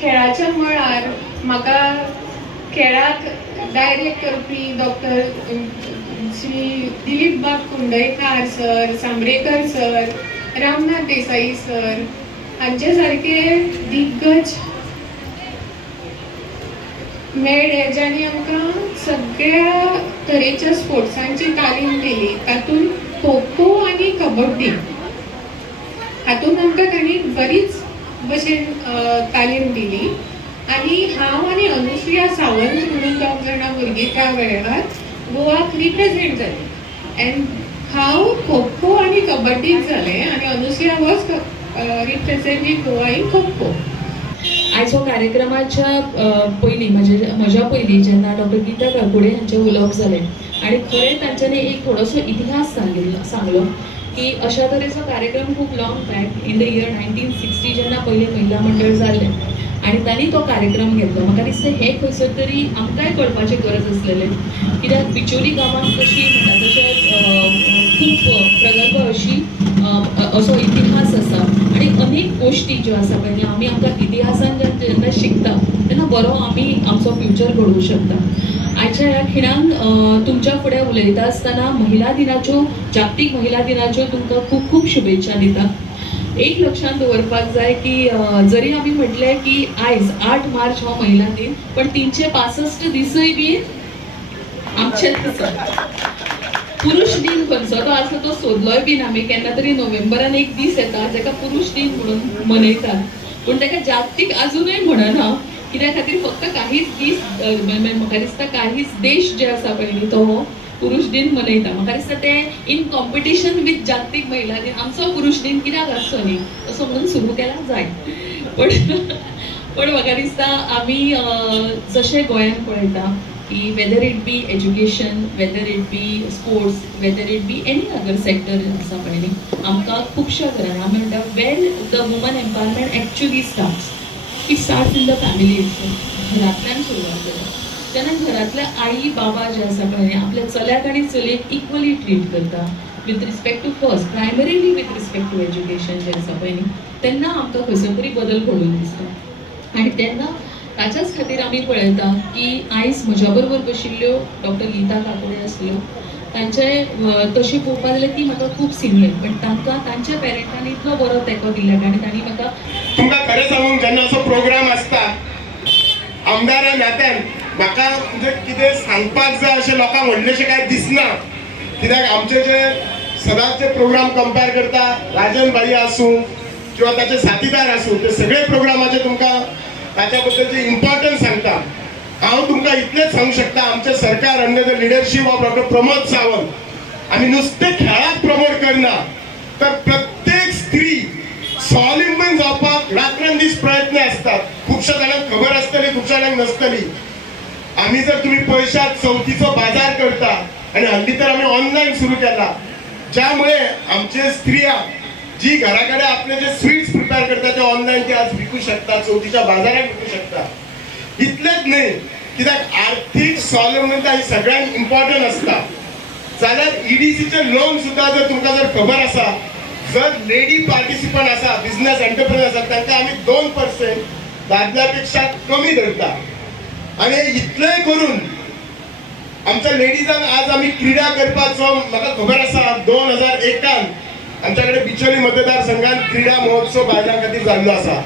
खेळाच्या मळार म्हाका खेळाक डायरेक्ट करपी डॉक्टर श्री दिलीप बाब Kundaikar sir, Sambrekar sir, Ramnath Desai sir हांचे सारके दिग्गज मेळ्ळे ज्यांनी आमकां सगळ्या तरेच्या स्पोर्ट्सांची तालीम दिली. तातूंत खो खो आनी कबड्डी हातूंत आमकां तांणी बरीच भशेन तालीम दिली. आनी हांव आनी अनुश्रिया सावंत म्हणून 2 जाणां भुरगीं त्या वेळार गोवाक रिप्रेझेंट जाली. एंड हांव खो खो आनी कबड्डीक जालें आनी अनुश्रिया वॉज रिप्रेझेंटींग गोवा इन खो खो. आयज हो कार्यक्रमाच्या पयलीं म्हज्या पयलीं जेन्ना डॉक्टर गीता काकोडे हांचें उलोवप जालें आनी खरें तांच्यांनी एक थोडोसो इतिहास सांगलो की अशा तरेचो कार्यक्रम खूब long back in the year 1960 जेन्ना पयलें महिला मंडळ जाल्लें आनी तांणी तो कार्यक्रम घेतलो. म्हाका दिसता हें खंयसर तरी आमकांय कळपाची गरज आसलेलें, कित्याक बिचोली गांवांत कशी म्हणटा तशें खूब प्रगल्भ अशी असो इतिहास आसा आनी अनेक गोश्टी ज्यो आसा पळय आमी आमकां इतिहासान जेन्ना शिकता तेन्ना बरो आमी आमचो फ्युचर घडोवंक शकता. आयच्या ह्या खिणान तुमच्या फुडें उलयता आसतना महिला दिनाच्यो जागतीक महिला दिनाच्यो तुमकां खूब खूब शुभेच्छा दिता. एक लक्षात दवरपाक जाय की जरी आमी म्हटलें की आयज 8 मार्च हो महिला दिन पण 365 दिसय बी आमचेच आसा. पुरुष दिन खंयचो तो आसा तो सोदलोय बीन आमी केन्ना तरी नोव्हेंबरान एक दीस येता जाका पुरुष दिन म्हणून मनयतात पूण ताका जागतीक अजूनय म्हणना. कित्या खातीर फक्त काहीच दीस म्हाका दिसता काहीच देश जे आसा पळय न्ही तो पुरुष दिन मनयता. म्हाका दिसता ते इन कॉम्पिटिशन विथ जागतीक महिला दिन आमचो पुरुष दिन कित्याक आसचो न्ही असो म्हणून सुरू केला जाय. पण म्हाका दिसता आमी जशें गोंयांत पळयता की whether it be education, whether it be sports, whether it be any other sector आसा पळय न्ही आमकां खुबश्या घरांनी आमी म्हणटा Wien the woman empowerment actually starts it starts in the family घरांतल्यान सुरवात जाता. तेन्ना घरांतले आई बाबा जे आसा पळय आपल्या चल्याक आनी चलयेक इक्वली ट्रीट करता with respect to first primarily with respect to education जे आसा पळय न्ही तेन्ना आमकां खंयसर तरी बदल घडोवन दिसता. आनी तेन्ना ताच्याच खातीर आमी पळयता की आयज म्हज्या बरोबर बशिल्ल्यो डॉक्टर गीता काकोडे आसल्यो तांचे तशी पळोवपाक जाल्यार ती म्हाका खूब सिनियर पण तांकां तांच्या पेरंटांनी इतलो बरो तेंको दिल्ल्याक आनी तांणी म्हाका तुमकां खरें सांगूंक जेन्ना असो प्रोग्राम आसता आमदारा नात्यान म्हाका म्हणजे कितें सांगपाक जाय अशें लोकांक व्हडलेशें कांय दिसना. कित्याक आमचे जे सदांचे प्रोग्राम कंपेर करता राजन भाई आसूं किंवा ताचे साथीदार आसूं ते सगळे प्रोग्रामाचे तुमकां ताच्या बद्दलचे इम्पॉर्टन्स सांगता. हांव तुमकां इतलेंच सांगूंक शकता आमचे सरकार under the leadership of doctor Pramod Sawant आमी नुस्तें खेळाक प्रमोट करना तर प्रत्येक स्त्री स्वावलंबन जावपाक रात्रंदीस प्रयत्न आसतात. खुबश्या जाणांक खबर आसतली खुबश्या जाणांक नसतली. आमी जर तुम्ही पयशात चवथीचो बाजार करता आणि हल्ली तर आम्ही ऑनलाईन सुरू केला ज्यामुळे आमचे स्त्रिया जी घराकडे आपले जे स्वीट्स प्रिपेअर करतात ते ऑनलाईन ते आज विकू शकतात चवथीच्या बाजारात विकू शकतात. इतलेच नाही कित्याक आर्थिक स्वावलंबनता ही सगळ्यांत इम्पॉर्टंट असता. जाल्यार ईडीसीचे लोन सुद्धा जर तुमकां जर खबर आसा जर लेडी पार्टिसिपंट आसा बिझनेस एंटरप्रेन्युअर आसा तांकां आमी 2% दादल्यापेक्षा कमी धरता. आणि इतलें करून आमच्या लेडीजांक आज आमी क्रीडा करपाचो म्हाका खबर आसा 2001 आमच्याकडे बिचोली मतदारसंघात क्रीडा महोत्सव बायलां खातीर जाल्लो आसा.